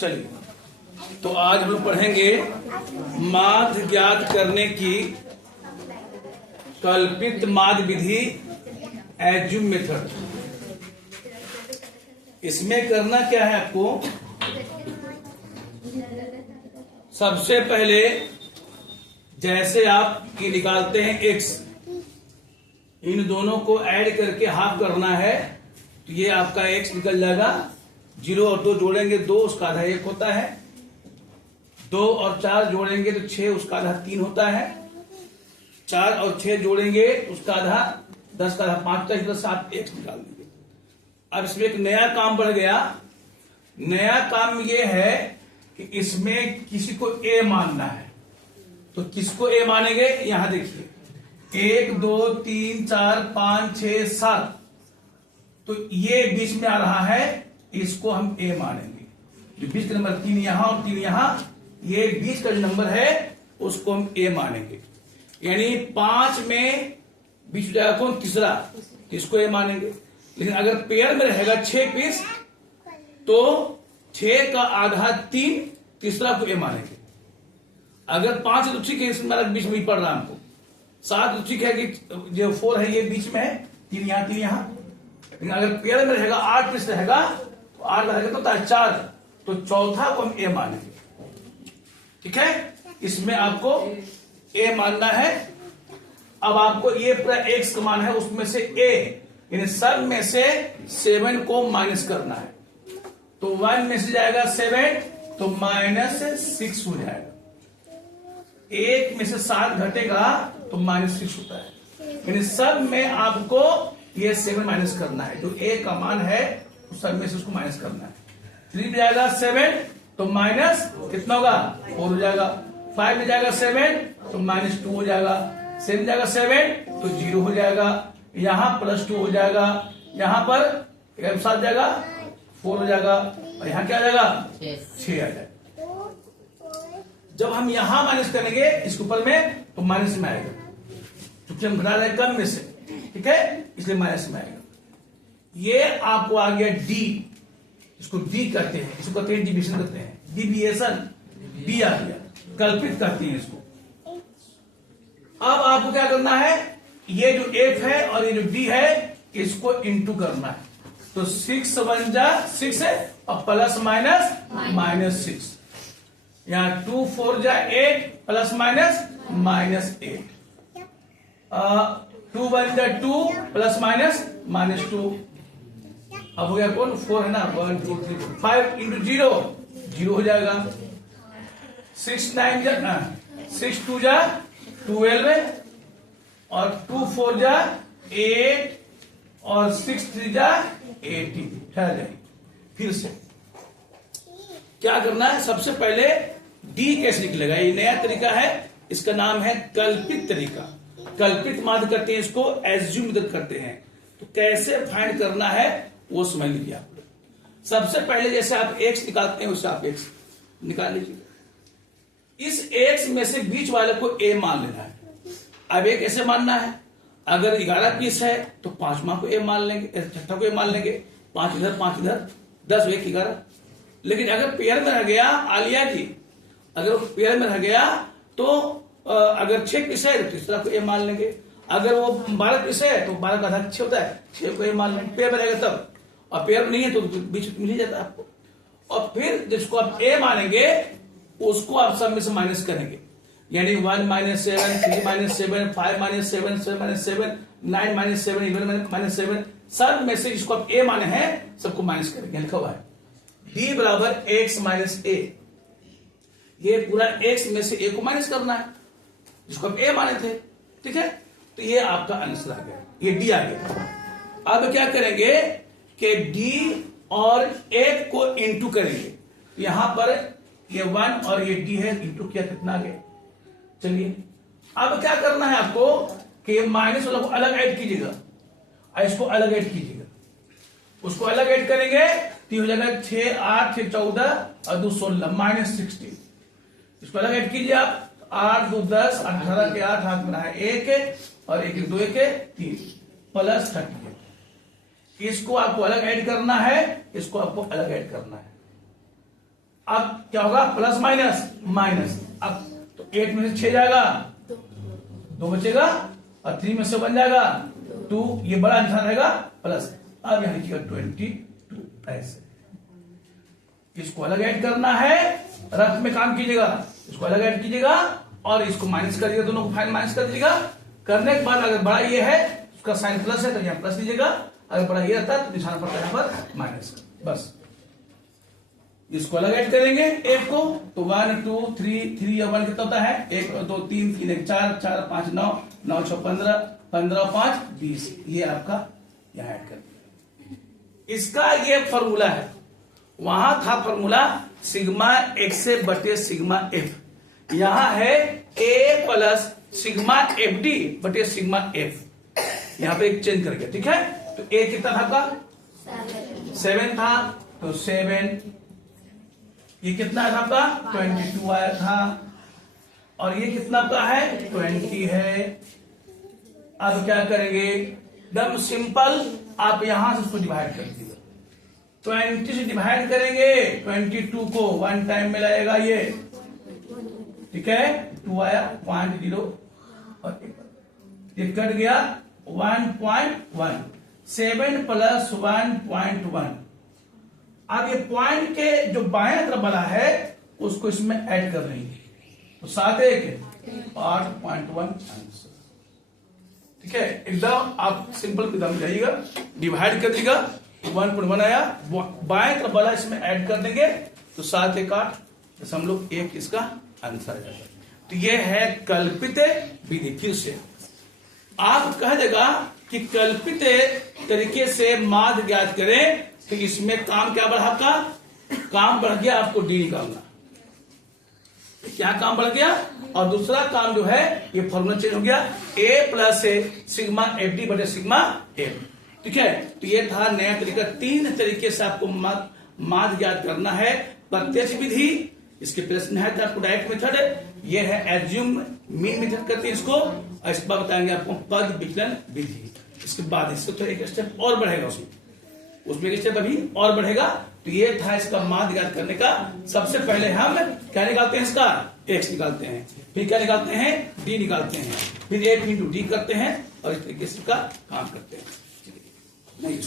चलिए, तो आज हम पढ़ेंगे माध्य ज्ञात करने की कल्पित माध्य विधि, एज्यूम मेथड। इसमें करना क्या है आपको, सबसे पहले जैसे आप ये निकालते हैं x, इन दोनों को ऐड करके हाफ करना है, तो ये आपका x निकल जाएगा। 0 और 2 जोड़ेंगे 2, उसका आधा 1 होता है। 2 और 4 जोड़ेंगे तो 6, उसका आधा 3 होता है। 4 और 6 जोड़ेंगे उसका आधा 10 का आधा 5 होता है, 7 x निकाल देंगे। अब इसमें एक नया काम बढ़ गया। नया काम ये है कि इसमें किसी को a मानना है, तो किसको a मानेंगे, यहां देखिए 1 2 3 4 5 6 7, तो ये बीच में आ रहा है, इसको हम a मानेंगे। जो बीच का नंबर 3 यहां और 3 यहां, ये बीच का जो नंबर है उसको हम a मानेंगे। यानी 5 में बीच हो जाएगा कौन, तीसरा, इसको a मानेंगे। लेकिन अगर पेयर में रहेगा 6 पीस, तो 6 का आधा 3, तीसरा को a मानेंगे। अगर 5 है तो ठीक है, इसमें बीच में ही पड़ रहा है हमको। 7 तो ठीक है कि जो 4 है ये बीच में है, 3 यहां 3 यहां। लेकिन अगर पेयर में रहेगा 8 पीस रहेगा, तो 8 रहेगा तो 4, तो चौथा को हम a मानेंगे। ठीक है, इसमें आपको a मानना है। अब आपको ये पूरा x का मान है, उसमें से a यानी सब में से 7 को माइनस करना है। तो 1 में से जाएगा 7, तो -6 हो जाएगा। 1 में से 7 घटेगा तो -6 होता है। यानी सब में आपको ये 7 माइनस करना है। जो a का मान है उस सब में से उसको माइनस करना है। 3 में जाएगा 7, तो माइनस कितना होगा, 4 हो जाएगा। 5 में जाएगा 7, तो -2 हो जाएगा। 7 में जाएगा 7, तो 0 हो जाएगा। यहां +2 हो जाएगा। यहां पर 7 जाएगा 4 हो जाएगा, और यहां क्या आ जाएगा 6 आ जाएगा। जब हम यहां माइनस करेंगे इसके ऊपर में, तो माइनस में आएगा, क्योंकि हम घटा रहे हैं कम में से। ठीक है, इसलिए माइनस में आएगा। ये आपको आ गया डी, इसको डी कहते हैं, इसको कहते हैं डिविजन करते हैं, डिविएशन। डी आ गया, कल्पित करते हैं इसको। अब आपको क्या करना है, ये जो f है और ये जो d है, इसको इंटू करना है। तो 6 1 जा 6 है, और प्लस माइनस -6। यहाँ 2 4 जा 8, प्लस -8। 2 1 जा 2, प्लस -2। अब हो गया कौन, 4 है ना, 1 2 3 4 5 इंटू 0, 0 हो जाएगा। 6 9 जा 6 2 जा 12, और 2 4 जा 8, और 6 3 जा 18। ठहर जाएगी। फिर से क्या करना है, सबसे पहले डी कैसे निकलेगा, ये नया तरीका है, इसका नाम है कल्पित तरीका। कल्पित माध्य करते हैं इसको, एज्यूम करते हैं। तो कैसे फाइंड करना है वो समझ लीजिए आप। सबसे पहले जैसे आप x निकालते हैं, उससे आप x निकाल लीजिए। इस x में से बीच वाले को a मान लेना है। अब एक कैसे मानना है, अगर 11 पीस है तो 5वां को a मान लेंगे, छठा को a मान लेंगे। 5 इधर 5 इधर, 10 1 11। लेकिन अगर पेयर में रह गया, आलिया जी, अगर पेयर में रह गया तो अगर 6 पीस है तो तीसरा को a मान लेंगे। अगर वो 12 पीस है तो 12 का आधा 6 होता है, 6 को a मान लेंगे। पेयर में रहेगा तब, और पेयर में नहीं है तो बीच में मिल ही जाता है आपको। और फिर जिसको आप a मानेंगे उसको आप सब में से माइनस करेंगे। यानी 1 -7, 3 -7, 5 -7, 7 -7, 9 -7, 11 -7, सब में से जिसको आप a माने हैं सबको माइनस करेंगे। लिखा हुआ है d बराबर x - a। ये पूरा x में से a को माइनस करना है, जिसको आप a माने थे। ठीक है, तो ये आपका आंसर आ गया, ये d आ गया। अब क्या करेंगे कि d और 1 को इंटू करेंगे। यहां पर ये 1 और ये d है, इंटू किया कितना आ गया। चलिए, अब क्या करना है आपको कि माइनस वाला को अलग ऐड कीजिएगा, और इसको अलग ऐड कीजिएगा। उसको अलग ऐड करेंगे तो हो जाएगा 6 8 6 14 और 2 16 -16। इसको अलग ऐड कीजिए आप, 8 2 10, 18 के 8 हाथ में है 1, और 1 2 1 3, प्लस 30। इसको आपको अलग ऐड करना है, इसको आपको अलग ऐड करना है। अब क्या होगा, प्लस माइनस माइनस, अब तो 8 में से 6 जाएगा, 2 बचेगा, और 3 में से बन जाएगा 2, ये बड़ा आंसर रहेगा प्लस। अब यहां लिखिएगा 22 ऐसे। इसको अलग ऐड करना है, रफ में काम कीजिएगा, इसको अलग ऐड कीजिएगा और इसको माइनस कर दीजिएगा, दोनों को फाइनल माइनस कर दीजिएगा। करने के बाद अगर बड़ा ये है उसका साइन प्लस है तो यहाँ प्लस लीजिएगा, अगर बड़ा ये रहता है तो निशान पड़ता है यहाँ पर माइनस का। बस इसको अलग ऐड करेंगे एक को, तो 1 2 3 3 और 1 कितना होता है, 1 2 3 3 1 4 4 5 9 9 6 15 15 5 20, ये आपका यहाँ ऐड कर दिया। इसका ये फॉर्मूला है, वहां था फॉर्मूला सिग्मा एक्स से बटे सिग्मा एफ, यहां है ए प्लस सिग्मा एफ डी बटे सिग्मा एफ, यहां पे एक चेंज कर गया, ठीक है। तो ए कितना था आपका 7 था, तो 7, ये कितना है आपका 22 आया था, और ये कितना आपका है 20 है। अब क्या करेंगे, एकदम सिंपल, आप यहां से उसको डिवाइड कर दीजिए, 20 से डिवाइड करेंगे, 22 को 1 टाइम में लाएगा ये, ठीक है, 2 आया 0.0 और ये कट गया 1.1, 7 प्लस 1.1। अब ये पॉइंट के जो बाएं तरफ वाला है उसको इसमें ऐड कर लेंगे, तो 7 1 8.1 आंसर, ठीक है। एकदम आप सिंपल एकदम जाइएगा, डिवाइड कर दीजिएगा, 1.1 आया, बाएं तरफ वाला इसमें ऐड कर देंगे, तो 7 1 8.1 इसका आंसर आ जाएगा। तो ये है कल्पित विधि। फिर से आप कह देगा कि कल्पित तरीके से माध्य ज्ञात करें, तो इसमें काम क्या बढ़ा, आपका काम बढ़ गया, आपको डी निकालना, क्या काम बढ़ गया, और दूसरा काम जो है ये फॉर्मूला चेंज हो गया, ए प्लस सिग्मा एफ डी बटे सिग्मा एफ, ठीक है। तो ये था नया तरीका, 3 तरीके से आपको माध्य ज्ञात करना है। प्रत्यक्ष विधि, इसके प्रश्न है था आपको डायरेक्ट मेथड, ये है एज्यूम मीन मेथड करते हैं इसको, और इसके बाद बताएंगे आपको पद विचलन विधि। इसके बाद इससे तो एक स्टेप और बढ़ेगा, उसमें एक स्टेप अभी और बढ़ेगा। तो ये था इसका माध्य ज्ञात करने का। सबसे पहले हम क्या निकालते हैं, इसका एक्स निकालते हैं, फिर क्या निकालते हैं, डी निकालते हैं, फिर 8 × डी करते हैं, और इस तरीके से इसका काम करते हैं। नहीं